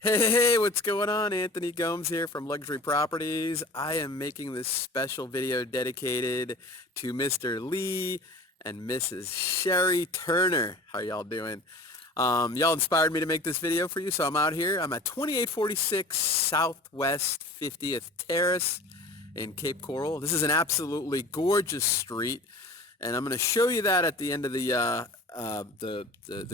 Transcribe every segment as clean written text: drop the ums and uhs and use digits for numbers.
Hey, what's going on? Anthony Gomes here from Luxury Properties. I am making this special video dedicated to Mr. Lee and Mrs. Sherry Turner. How y'all doing? Y'all inspired me to make this video for you, so I'm out here. I'm at 2846 Southwest 50th Terrace in Cape Coral. This is an absolutely gorgeous street, and I'm going to show you that at the end of the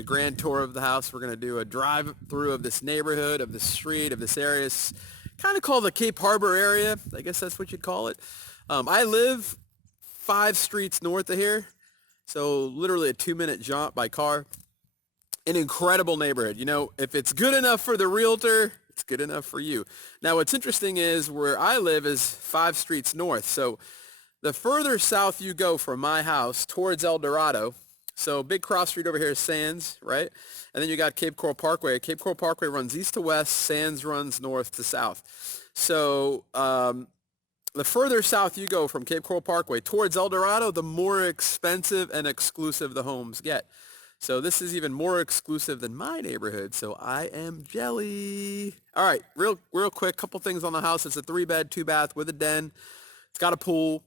grand tour of the house. We're going to do a drive through of this neighborhood, of this street, of this area. It's kind of called the Cape Harbor area. I guess that's what you'd call it. I live 5 streets north of here, so literally a 2-minute jaunt by car. An incredible neighborhood. You know, if it's good enough for the realtor, it's good enough for you. Now, what's interesting is where I live is 5 streets north. So the further south you go from my house towards El Dorado, so big cross street over here is Sands, right? And then you got Cape Coral Parkway. Cape Coral Parkway runs east to west. Sands runs north to south. So the further south you go from Cape Coral Parkway towards El Dorado, the more expensive and exclusive the homes get. So this is even more exclusive than my neighborhood, so I am jelly. All right, real quick, couple things on the house. It's a 3-bed, 2-bath with a den. It's got a pool.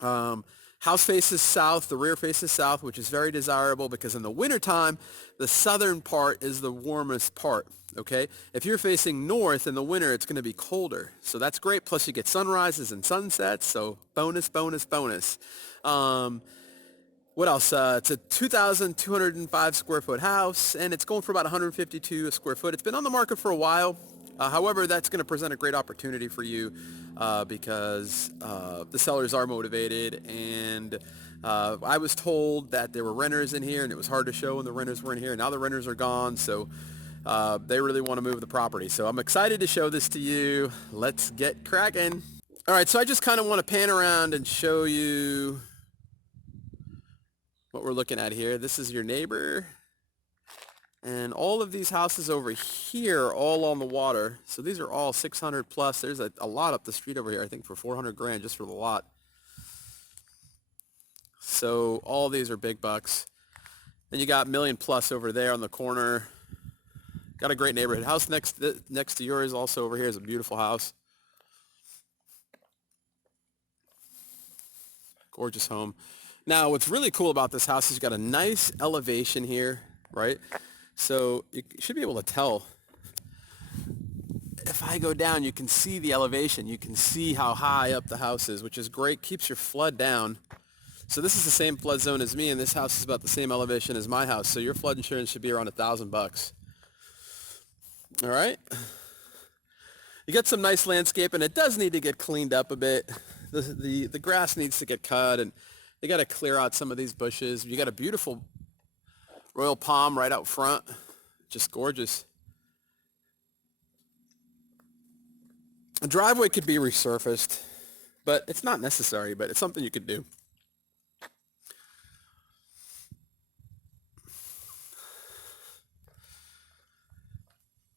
House faces south, the rear faces south, which is very desirable because in the wintertime, the southern part is the warmest part, okay? If you're facing north in the winter, it's going to be colder. So that's great. Plus you get sunrises and sunsets, so bonus, bonus, bonus. What else? It's a 2,205 square foot house, and it's going for about 152 a square foot. It's been on the market for a while. However, that's going to present a great opportunity for you because the sellers are motivated, and I was told that there were renters in here, and it was hard to show when the renters were in here. Now the renters are gone, so they really want to move the property. So I'm excited to show this to you. Let's get cracking. All right, so I just kind of want to pan around and show you what we're looking at here. This is your neighbor. And all of these houses over here are all on the water. So these are all 600 plus. There's a lot up the street over here, I think for 400 grand just for the lot. So all these are big bucks. Then you got million plus over there on the corner. Got a great neighborhood. House next to yours also over here is a beautiful house. Gorgeous home. Now, what's really cool about this house is you got a nice elevation here, right? So you should be able to tell. If I go down, you can see the elevation. You can see how high up the house is, which is great. Keeps your flood down. So this is the same flood zone as me, and this house is about the same elevation as my house. So your flood insurance should be around $1,000. All right. You got some nice landscape, and it does need to get cleaned up a bit. The grass needs to get cut, and you got to clear out some of these bushes. You got a beautiful royal palm right out front. Just gorgeous. A driveway could be resurfaced, but it's not necessary, but it's something you could do.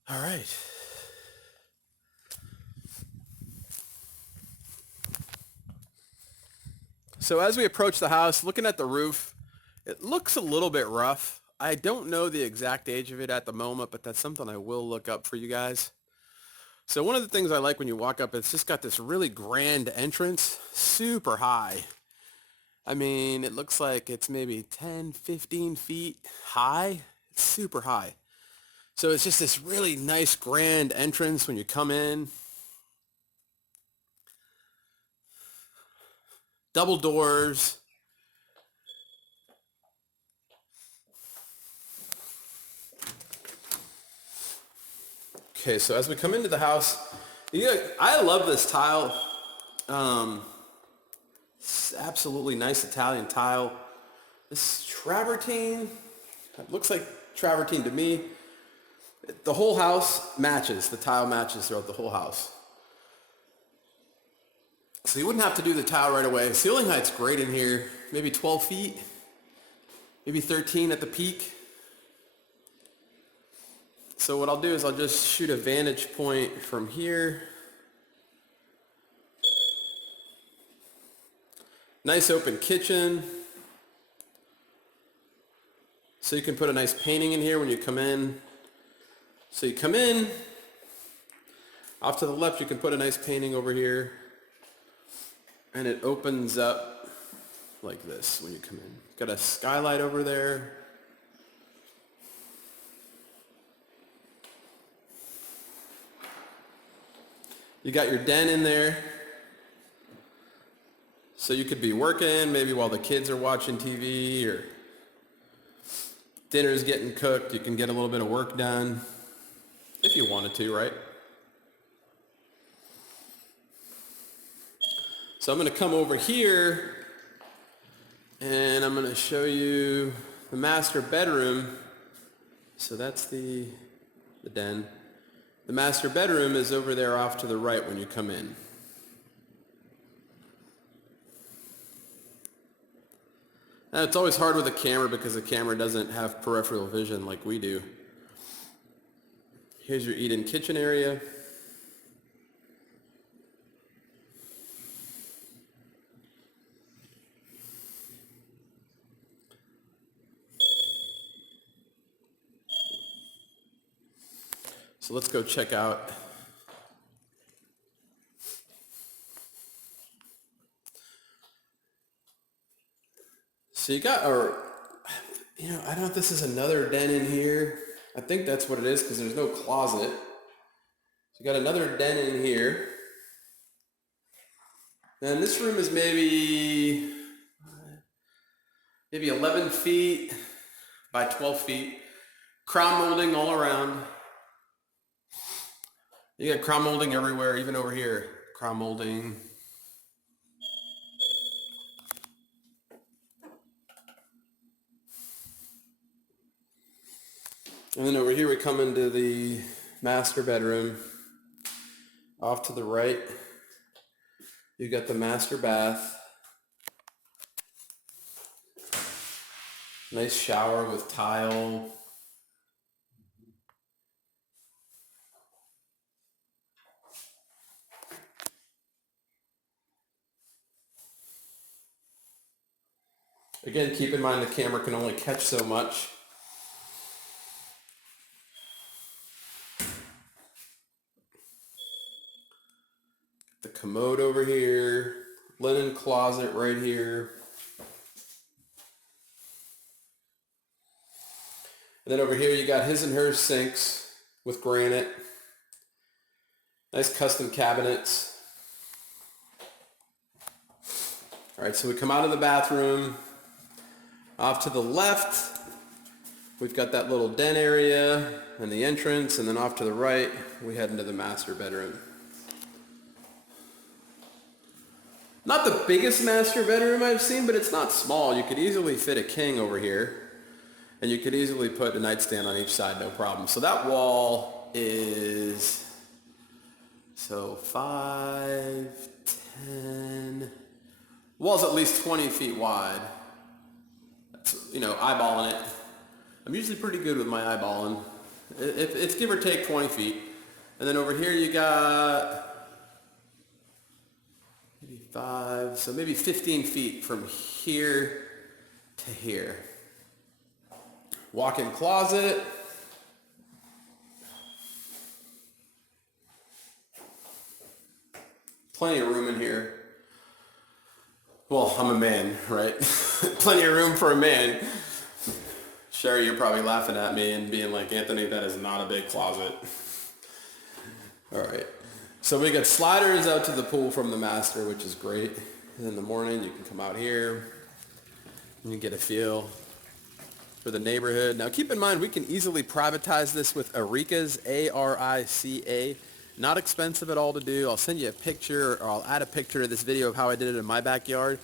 All right. So as we approach the house, looking at the roof, it looks a little bit rough. I don't know the exact age of it at the moment, but that's something I will look up for you guys. So one of the things I like when you walk up, it's just got this really grand entrance, super high. I mean, it looks like it's maybe 10, 15 feet high. It's super high. So it's just this really nice grand entrance when you come in. Double doors. Okay, so as we come into the house, I love this tile. It's absolutely nice Italian tile. This travertine, it looks like travertine to me. The whole house matches. The tile matches throughout the whole house. So you wouldn't have to do the tile right away. Ceiling height's great in here. Maybe 12 feet, maybe 13 at the peak. So what I'll do is I'll just shoot a vantage point from here. Nice open kitchen. So you can put a nice painting in here when you come in. So you come in, off to the left you can put a nice painting over here, and it opens up like this when you come in. Got a skylight over there. You got your den in there. So you could be working maybe while the kids are watching TV or dinner's getting cooked. You can get a little bit of work done if you wanted to, right? So I'm going to come over here and I'm going to show you the master bedroom. So that's the den. The master bedroom is over there off to the right when you come in. Now, it's always hard with a camera because the camera doesn't have peripheral vision like we do. Here's your eat-in kitchen area. So let's go check out so you got, or, I don't know if this is another den in here. I think that's what it is because there's no closet. So you got another den in here. And this room is maybe 11 feet by 12 feet. Crown molding all around. You got crown molding everywhere, even over here. Crown molding. And then over here we come into the master bedroom. Off to the right, you got the master bath. Nice shower with tile. Again, keep in mind the camera can only catch so much. The commode over here, linen closet right here. And then over here you got his and hers sinks with granite. Nice custom cabinets. All right, so we come out of the bathroom. Off to the left, we've got that little den area and the entrance, and then off to the right, we head into the master bedroom. Not the biggest master bedroom I've seen, but it's not small. You could easily fit a king over here, and you could easily put a nightstand on each side, no problem. So that wall is, 5, 10, wall's at least 20 feet wide. Eyeballing it. I'm usually pretty good with my eyeballing. It's give or take 20 feet. And then over here you got maybe 5, so maybe 15 feet from here to here. Walk-in closet. Plenty of room in here. Well, I'm a man, right? Plenty of room for a man. Sherry, you're probably laughing at me and being like, Anthony, that is not a big closet. All right. So we got sliders out to the pool from the master, which is great. And in the morning, you can come out here and you get a feel for the neighborhood. Now, keep in mind, we can easily privatize this with Arica's, A-R-I-C-A. Not expensive at all to do. I'll send you a picture, or I'll add a picture to this video of how I did it in my backyard.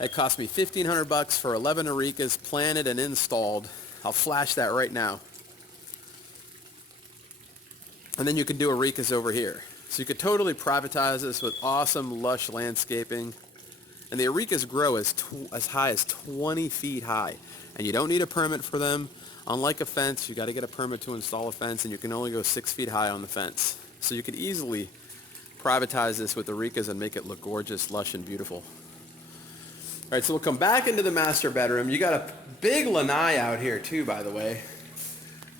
It cost me $1,500 for 11 Aricas planted and installed. I'll flash that right now. And then you can do Aricas over here. So you could totally privatize this with awesome, lush landscaping. And the Aricas grow as high as 20 feet high. And you don't need a permit for them. Unlike a fence, you got to get a permit to install a fence, and you can only go 6 feet high on the fence. So you could easily privatize this with Aricas and make it look gorgeous, lush, and beautiful. All right, so we'll come back into the master bedroom. You got a big lanai out here too, by the way.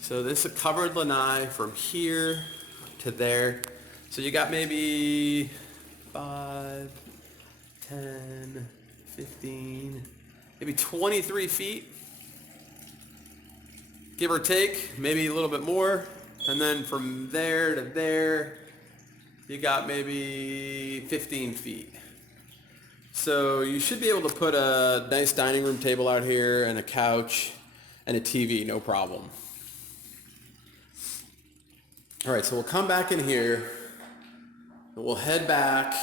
So this is a covered lanai from here to there. So you got maybe 5, 10, 15, maybe 23 feet, give or take, maybe a little bit more. And then from there to there, you got maybe 15 feet. So you should be able to put a nice dining room table out here and a couch and a TV, no problem. All right, so we'll come back in here and we'll head back,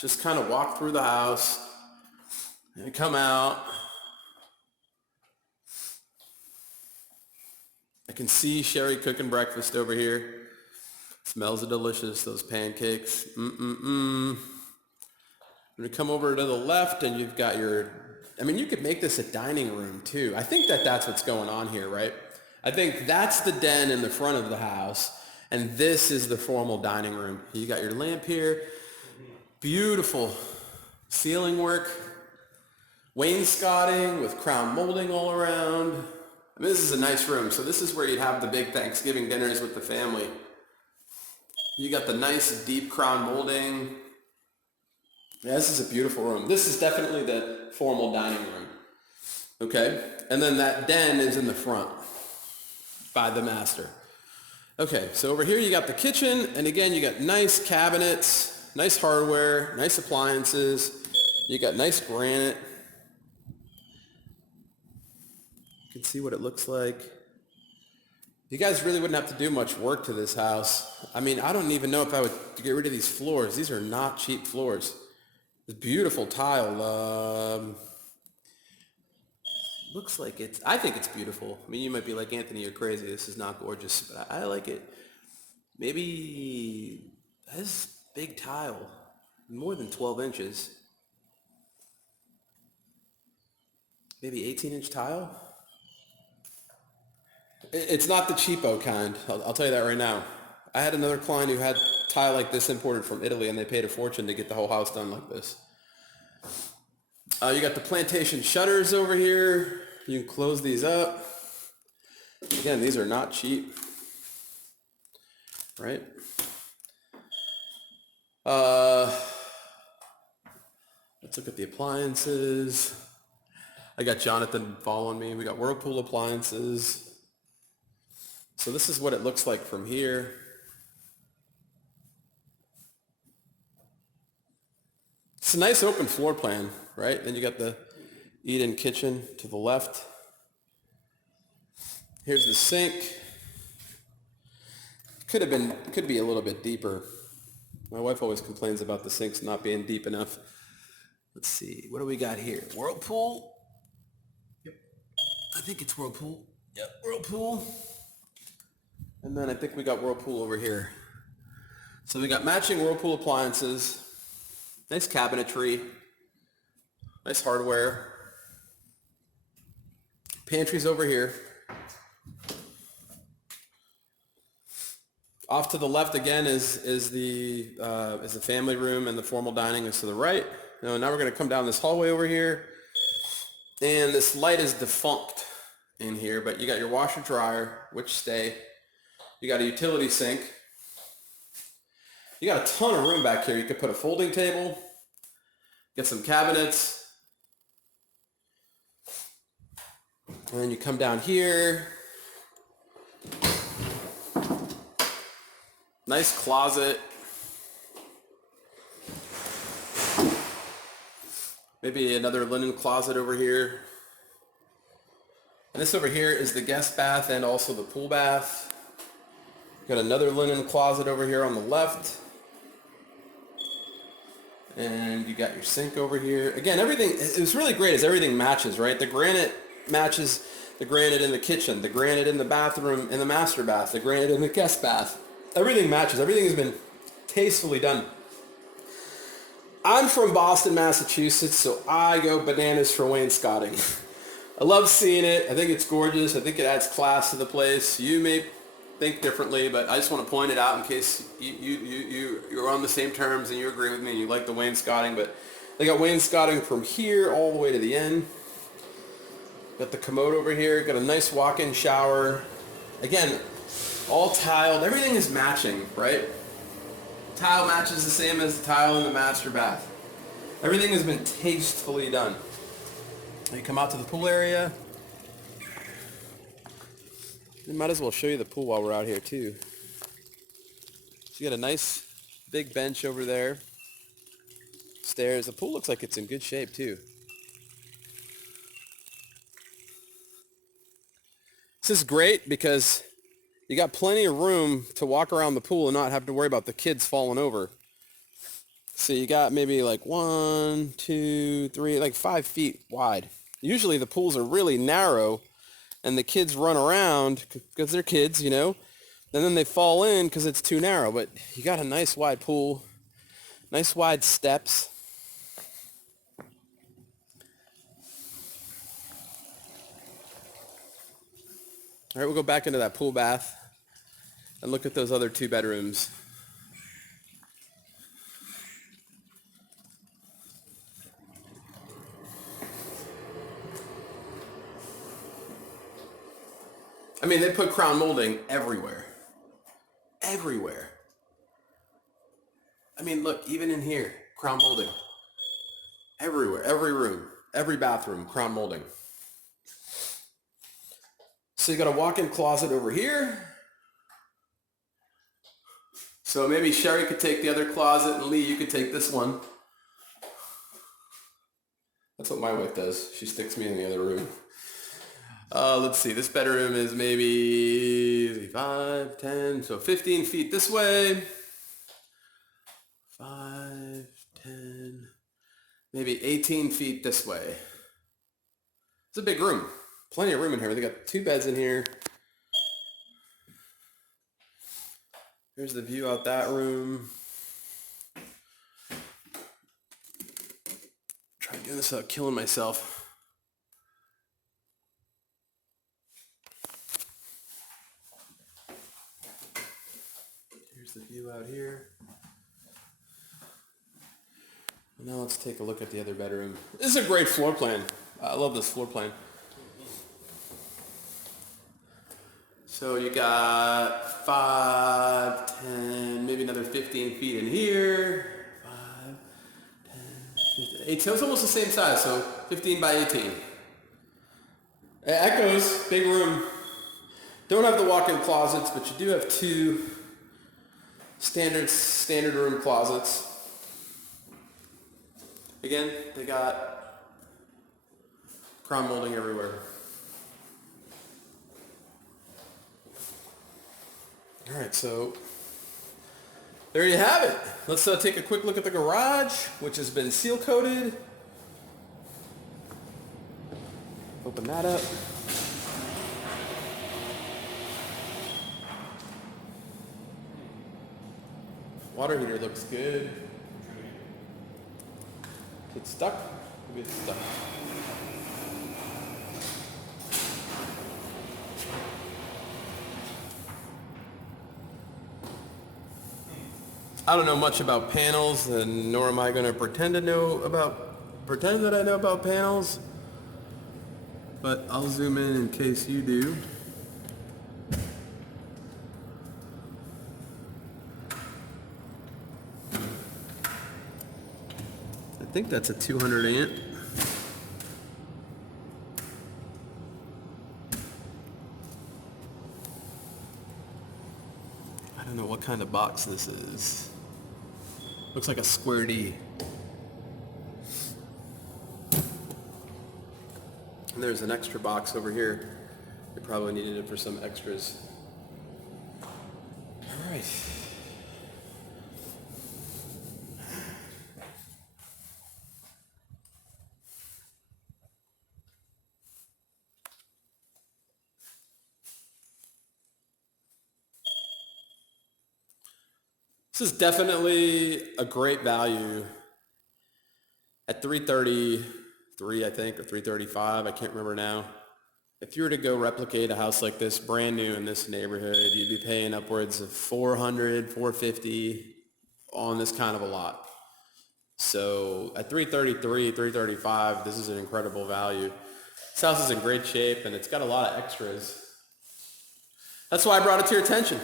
just kind of walk through the house and come out. I can see Sherry cooking breakfast over here. Smells delicious, those pancakes. I'm gonna come over to the left and you've got your, I mean, you could make this a dining room too. I think that's what's going on here, right? I think that's the den in the front of the house and this is the formal dining room. You got your lamp here. Beautiful ceiling work. Wainscoting with crown molding all around. I mean, this is a nice room. So this is where you'd have the big Thanksgiving dinners with the family. You got the nice deep crown molding. Yeah, this is a beautiful room. This is definitely the formal dining room. Okay, and then that den is in the front by the master. Okay, so over here you got the kitchen, and again you got nice cabinets, nice hardware, nice appliances. You got nice granite. You can see what it looks like. You guys really wouldn't have to do much work to this house. I mean, I don't even know if I would get rid of these floors. These are not cheap floors. It's beautiful tile. Looks like it's, I think it's beautiful. I mean, you might be like, Anthony, you're crazy. This is not gorgeous, but I like it. Maybe this big tile, more than 12 inches. Maybe 18-inch tile. It's not the cheapo kind. I'll tell you that right now. I had another client who had tile like this imported from Italy, and they paid a fortune to get the whole house done like this. You got the plantation shutters over here. You can close these up. Again, these are not cheap, right? Let's look at the appliances. I got Jonathan following me. We got Whirlpool appliances. So this is what it looks like from here. It's a nice open floor plan, right? Then you got the eat-in kitchen to the left. Here's the sink. Could be a little bit deeper. My wife always complains about the sinks not being deep enough. Let's see, what do we got here? Whirlpool. Yep. I think it's Whirlpool. Yep, Whirlpool. And then I think we got Whirlpool over here. So we got matching Whirlpool appliances. Nice cabinetry. Nice hardware. Pantry's over here. Off to the left again is the family room, and the formal dining is to the right. Now we're going to come down this hallway over here, and this light is defunct in here, but you got your washer dryer, which stay. You got a utility sink. You got a ton of room back here. You could put a folding table, get some cabinets. And then you come down here. Nice closet. Maybe another linen closet over here. And this over here is the guest bath and also the pool bath. Got another linen closet over here on the left. And you got your sink over here. Again, everything, it's really great is everything matches, right? The granite matches the granite in the kitchen, the granite in the bathroom, in the master bath, the granite in the guest bath. Everything matches. Everything has been tastefully done. I'm from Boston, Massachusetts, so I go bananas for wainscoting. I love seeing it. I think it's gorgeous. I think it adds class to the place. You may think differently, but I just want to point it out in case you're on the same terms and you agree with me and you like the wainscoting. But they got wainscoting from here all the way to the end. Got the commode over here. Got a nice walk-in shower. Again, All tiled. Everything is matching, right? Tile matches the same as the tile in the master bath. Everything has been tastefully done. You come out to the pool area. We might as well show you the pool while we're out here too. So you got a nice big bench over there. Stairs. The pool looks like it's in good shape too. This is great because you got plenty of room to walk around the pool and not have to worry about the kids falling over. So you got maybe like 1, 2, 3, like 5 feet wide. Usually the pools are really narrow and the kids run around because they're kids, you know, and then they fall in because it's too narrow. But you got a nice wide pool, nice wide steps. All right, we'll go back into that pool bath and look at those other 2 bedrooms. I mean, they put crown molding everywhere. Everywhere. I mean, look, even in here, crown molding. Everywhere, every room, every bathroom, crown molding. So you got a walk-in closet over here. So maybe Sherry could take the other closet and Lee, you could take this one. That's what my wife does. She sticks me in the other room. Let's see, this bedroom is maybe 5, 10, so 15 feet this way. 5, 10, maybe 18 feet this way. It's a big room. Plenty of room in here. They got 2 beds in here. Here's the view out that room. Try doing this without killing myself. Here's the view out here. Now let's take a look at the other bedroom. This is a great floor plan. I love this floor plan. So you got 5, 10, maybe another 15 feet in here. 5, 10, 15, 18. So it's almost the same size, so 15 by 18. It echoes, big room. Don't have the walk-in closets, but you do have 2 standard room closets. Again, they got crown molding everywhere. All right, so there you have it. Let's take a quick look at the garage, which has been seal coated. Open that up. Water heater looks good. Is it stuck? Maybe it's stuck. I don't know much about panels, and nor am I going to pretend that I know about panels. But I'll zoom in case you do. I think that's a 200 amp. I don't know what kind of box this is. Looks like a square D. And there's an extra box over here. They probably needed it for some extras. All right. This is definitely a great value at $333, I think, or $335. I can't remember now. If you were to go replicate a house like this, brand new in this neighborhood, you'd be paying upwards of $400, $450 on this kind of a lot. So at $333, $335, this is an incredible value. This house is in great shape, and it's got a lot of extras. That's why I brought it to your attention.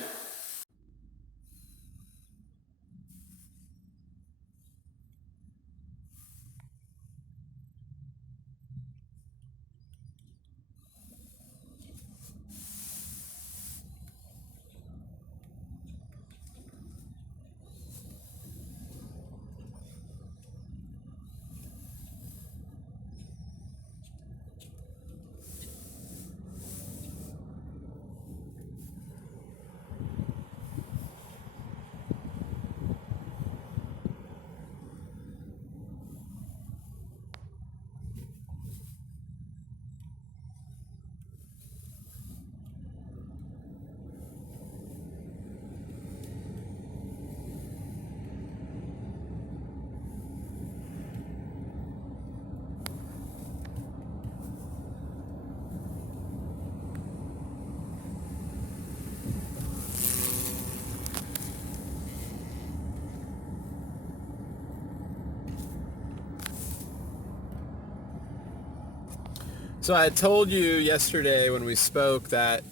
So I told you yesterday when we spoke that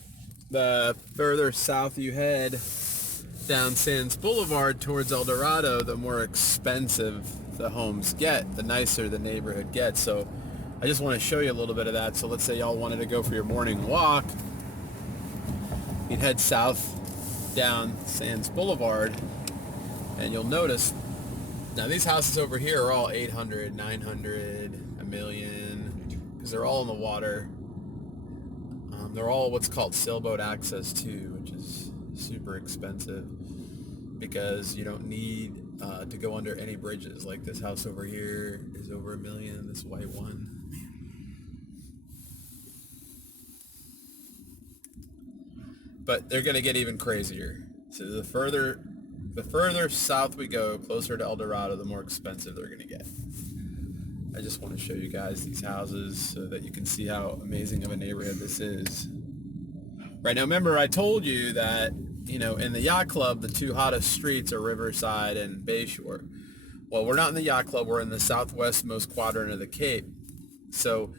the further south you head down Sands Boulevard towards El Dorado, the more expensive the homes get, the nicer the neighborhood gets. So I just want to show you a little bit of that. So let's say y'all wanted to go for your morning walk. You'd head south down Sands Boulevard and you'll notice now these houses over here are all 800, 900, a million, because they're all in the water. They're all what's called sailboat access too, which is super expensive because you don't need to go under any bridges. Like this house over here is over a million, this white one. But they're going to get even crazier. So the further south we go, closer to El Dorado, the more expensive they're going to get. I just want to show you guys these houses so that you can see how amazing of a neighborhood this is. Right now, remember I told you that, in the yacht club, the two hottest streets are Riverside and Bayshore. Well, we're not in the yacht club. We're in the southwestmost quadrant of the Cape. So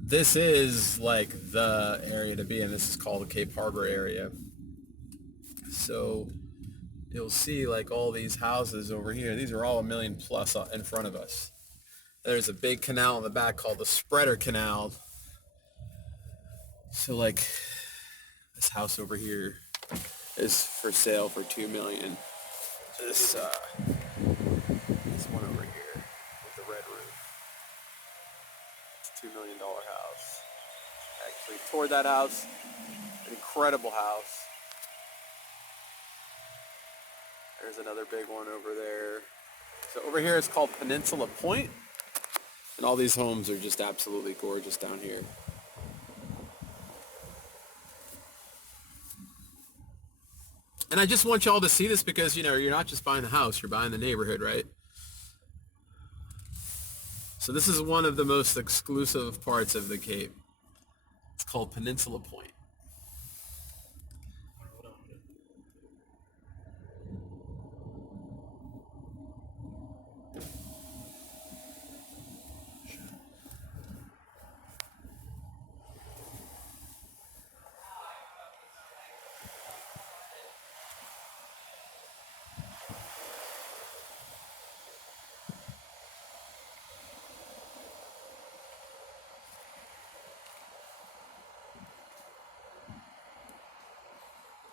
this is like the area to be in. This is called the Cape Harbor area. So you'll see like all these houses over here. These are all a million plus in front of us. There's a big canal in the back called the Spreader Canal. So like this house over here is for sale for $2 million. This one over here with the red roof. It's a $2 million house. Actually toured that house. An incredible house. There's another big one over there. So over here it's called Peninsula Point. And all these homes are just absolutely gorgeous down here. And I just want y'all to see this because, you're not just buying the house, you're buying the neighborhood, right? So this is one of the most exclusive parts of the Cape. It's called Peninsula Point.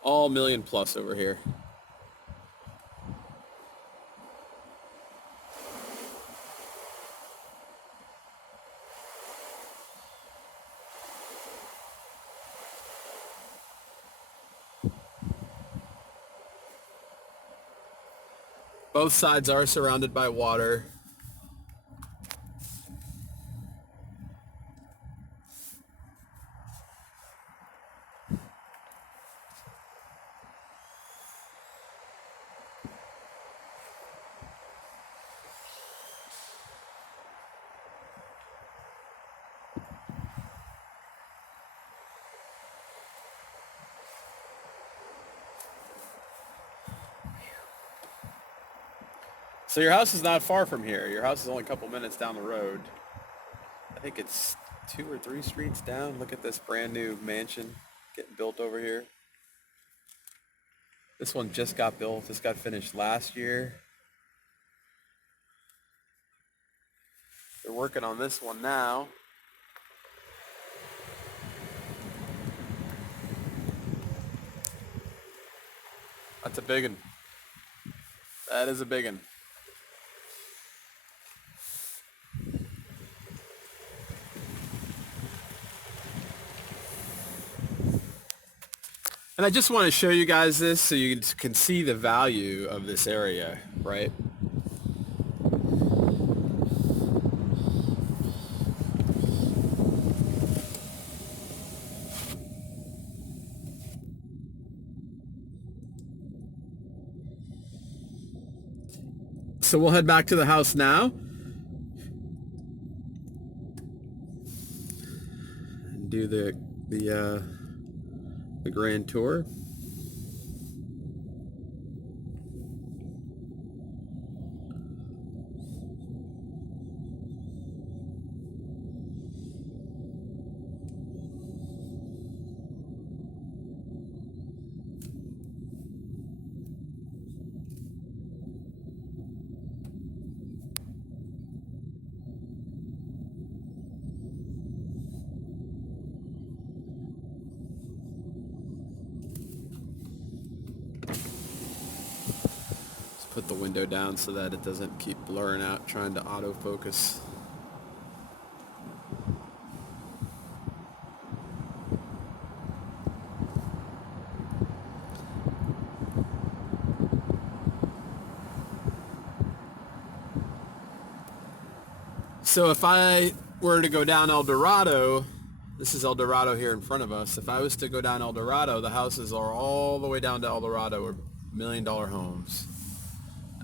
All million plus over here. Both sides are surrounded by water. So your house is not far from here. Your house is only a couple minutes down the road. I think it's 2 or 3 streets down. Look at this brand new mansion getting built over here. This one just got built. This got finished last year. They're working on this one now. That's a big one. That is a big one. And I just want to show you guys this so you can see the value of this area, right? So we'll head back to the house now and do the grand tour. Put the window down so that it doesn't keep blurring out trying to autofocus. So if I were to go down El Dorado, this is El Dorado here in front of us. If I was to go down El Dorado, the houses are all the way down to El Dorado are $1 million homes.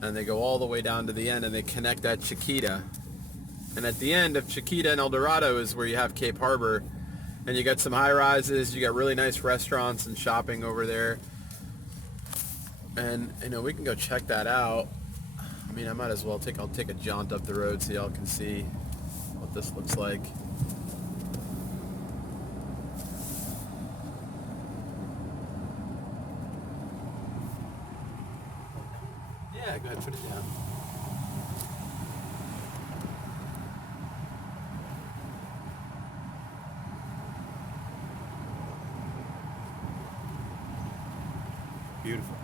And they go all the way down to the end and they connect at Chiquita. And at the end of Chiquita and El Dorado is where you have Cape Harbor. And you got some high rises, you got really nice restaurants and shopping over there. And you know, we can go check that out. I mean, I might as well I'll take a jaunt up the road so y'all can see what this looks like. Yeah, go ahead, put it down. Beautiful.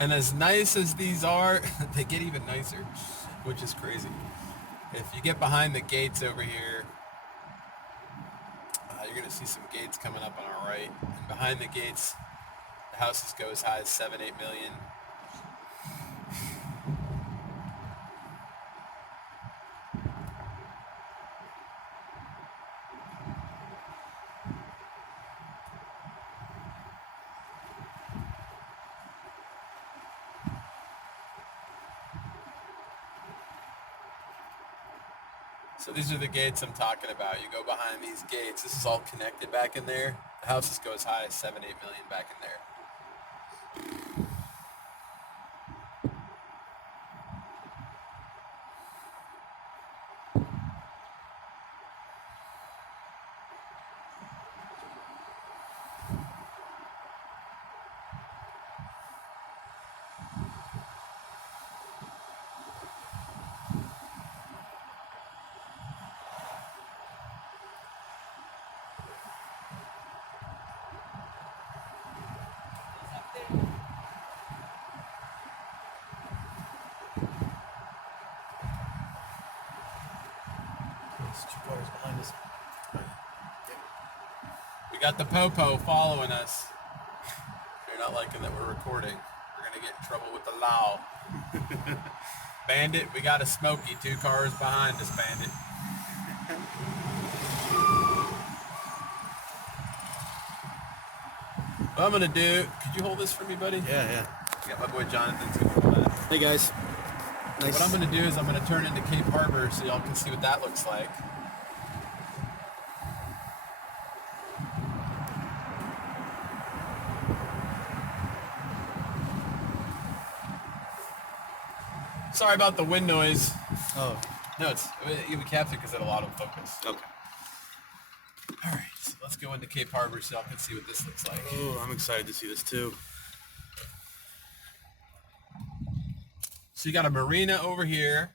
And as nice as these are, they get even nicer, which is crazy. If you get behind the gates over here, you're going to see some gates coming up on our right. And behind the gates, the houses go as high as 7-8 million. So these are the gates I'm talking about. You go behind these gates. This is all connected back in there. The houses go as high as 7-8 million back in there. Behind us. We got the Popo following us. They're not liking that we're recording. We're gonna get in trouble with the law. Bandit, we got a Smoky 2 cars behind us, Bandit. What I'm gonna do, could you hold this for me, buddy? Yeah. I got my boy Jonathan. Hey guys. Nice. What I'm gonna do is I'm gonna turn into Cape Harbor so y'all can see what that looks like. Sorry about the wind noise. Oh, No, we captured because it had a lot of focus. okay. All right, so let's go into Cape Harbor so y'all can see what this looks like. Oh, I'm excited to see this too. So you got a marina over here,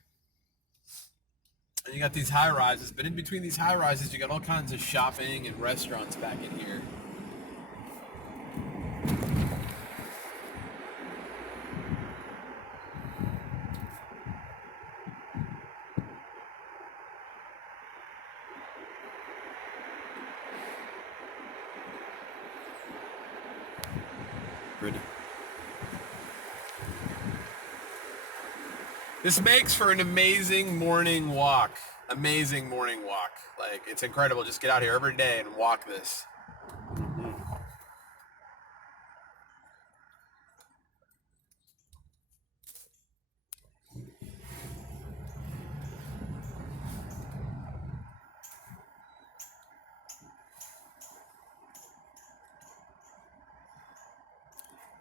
and you got these high rises. But in between these high rises, you got all kinds of shopping and restaurants back in here. Pretty. This makes for an amazing morning walk. Amazing morning walk. Like, it's incredible. Just get out here every day and walk this.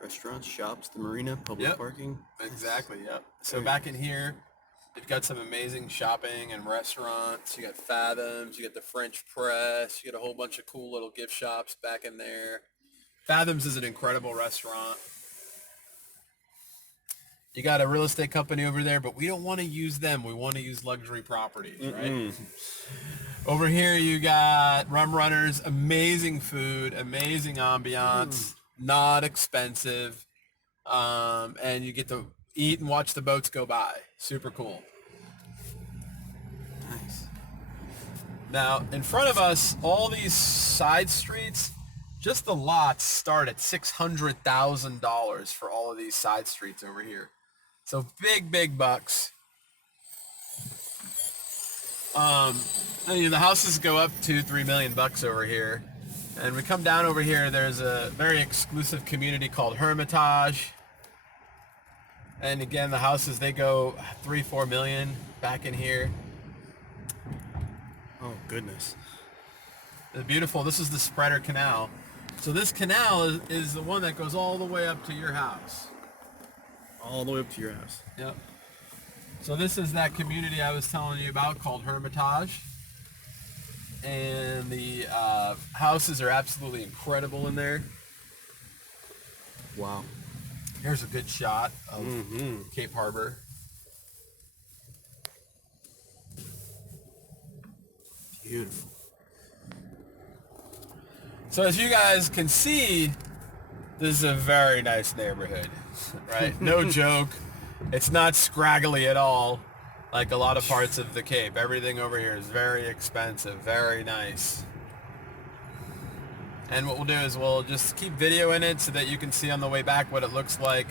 Restaurants, shops, the marina, public parking. Exactly, yep. So back in here, you've got some amazing shopping and restaurants. You got Fathoms, you got the French Press, you got a whole bunch of cool little gift shops back in there. Fathoms is an incredible restaurant. You got a real estate company over there, but we don't want to use them. We want to use Luxury Properties, right? Over here, you got Rum Runners, amazing food, amazing ambiance, not expensive, and you get to eat and watch the boats go by. Super cool. Nice. Now, in front of us, all these side streets, just the lots start at $600,000 for all of these side streets over here. So big bucks. The houses go up to $3 million over here. And we come down over here, there's a very exclusive community called Hermitage. And again, the houses, they go 3-4 million back in here. Oh, goodness. It's beautiful. This is the Spreader Canal. So this canal is the one that goes all the way up to your house. All the way up to your house. Yep. So this is that community I was telling you about called Hermitage. And the houses are absolutely incredible in there. Wow. Here's a good shot of Cape Harbor. Beautiful. So as you guys can see, this is a very nice neighborhood, right? No joke. It's not scraggly at all, like a lot of parts of the Cape. Everything over here is very expensive, very nice. And what we'll do is we'll just keep videoing it so that you can see on the way back what it looks like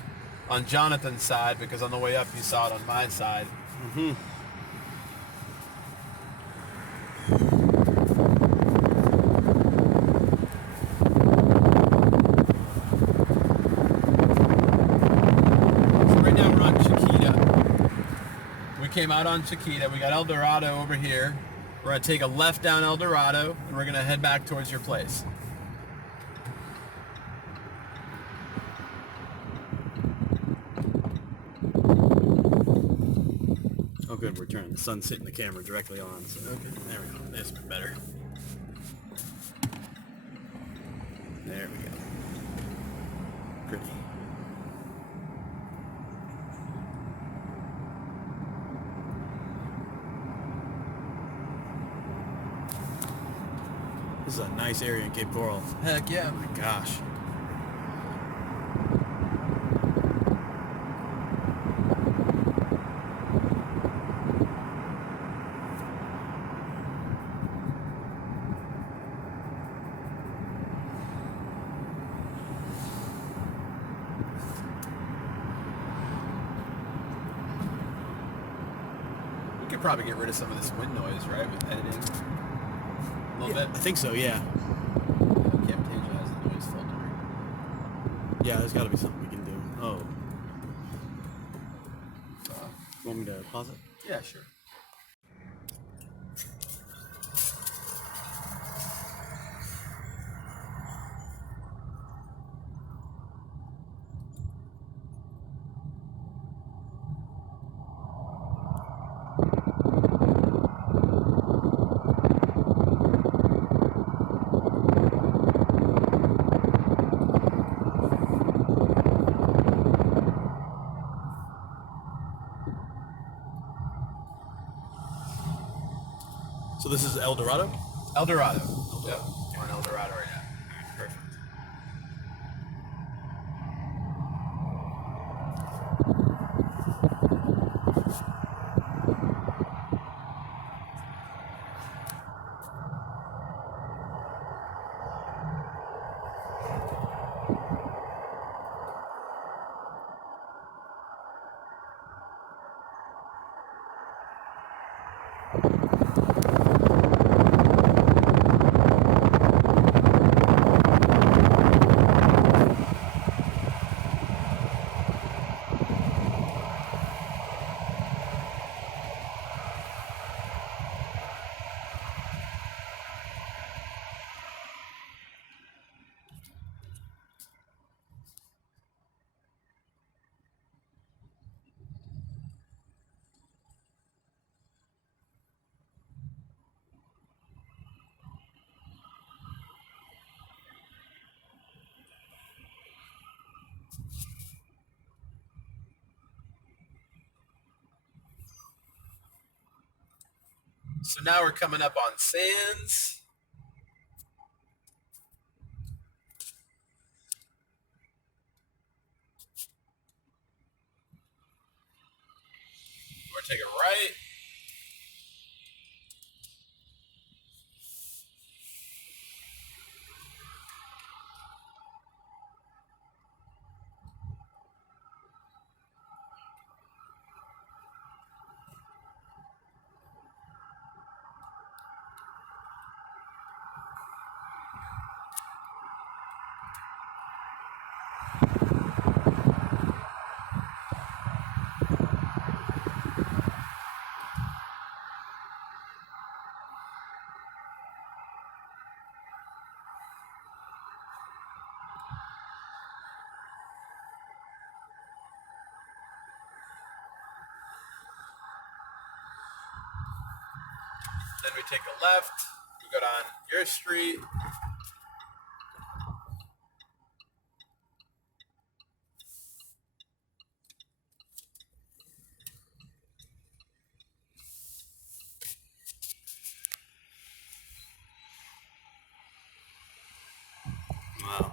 on Jonathan's side, because on the way up you saw it on my side. Came out on Chiquita. We got El Dorado over here. We're going to take a left down El Dorado, and we're going to head back towards your place. Oh, good. We're turning the sun's hitting the camera directly on. So okay, there we go. That's better. There we go. Pretty. This is a nice area in Cape Coral. Heck yeah. Oh my gosh. We could probably get rid of some of this wind noise, right, with editing. A little bit. I think so, yeah. Camtasia has the noise filter. Yeah, there's got to be something we can do. Oh. You want me to pause it? Yeah, sure. this is El Dorado? El Dorado. Yep. We're in El Dorado right now. Perfect. So now we're coming up on Sands. We're taking a right. Then we take a left. We go down your street. Wow.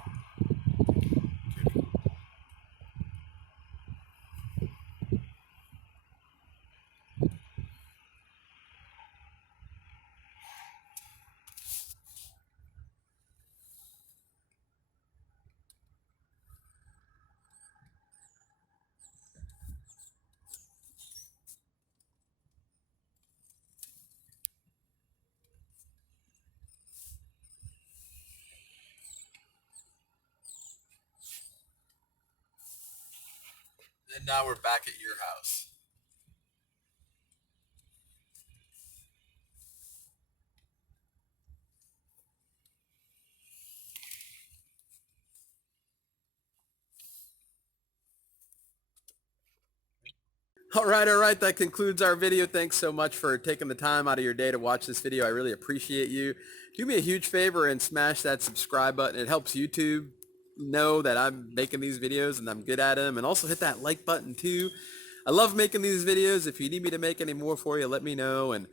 And now we're back at your house. All right. That concludes our video. Thanks so much for taking the time out of your day to watch this video. I really appreciate you. Do me a huge favor and smash that subscribe button. It helps YouTube know that I'm making these videos and I'm good at them. And also hit that like button too. I love making these videos. If you need me to make any more for you, let me know. And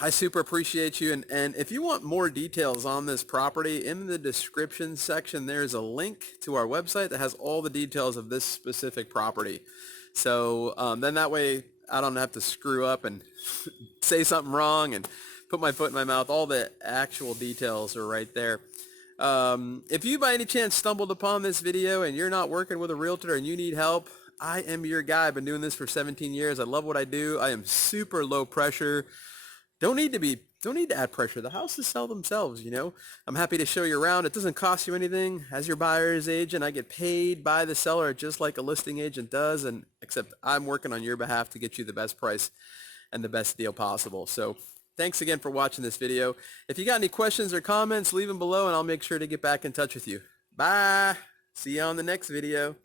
I super appreciate you. And if you want more details on this property, in the description section, there's a link to our website that has all the details of this specific property. So then that way I don't have to screw up and say something wrong and put my foot in my mouth. All the actual details are right there. If you by any chance stumbled upon this video and you're not working with a realtor and you need help, I am your guy. I've been doing this for 17 years. I love what I do. I am super low pressure. Don't need to add pressure. The houses sell themselves, you know. I'm happy to show you around. It doesn't cost you anything. As your buyer's agent, I get paid by the seller just like a listing agent does, and except I'm working on your behalf to get you the best price and the best deal possible. So thanks again for watching this video. If you got any questions or comments, leave them below and I'll make sure to get back in touch with you. Bye. See you on the next video.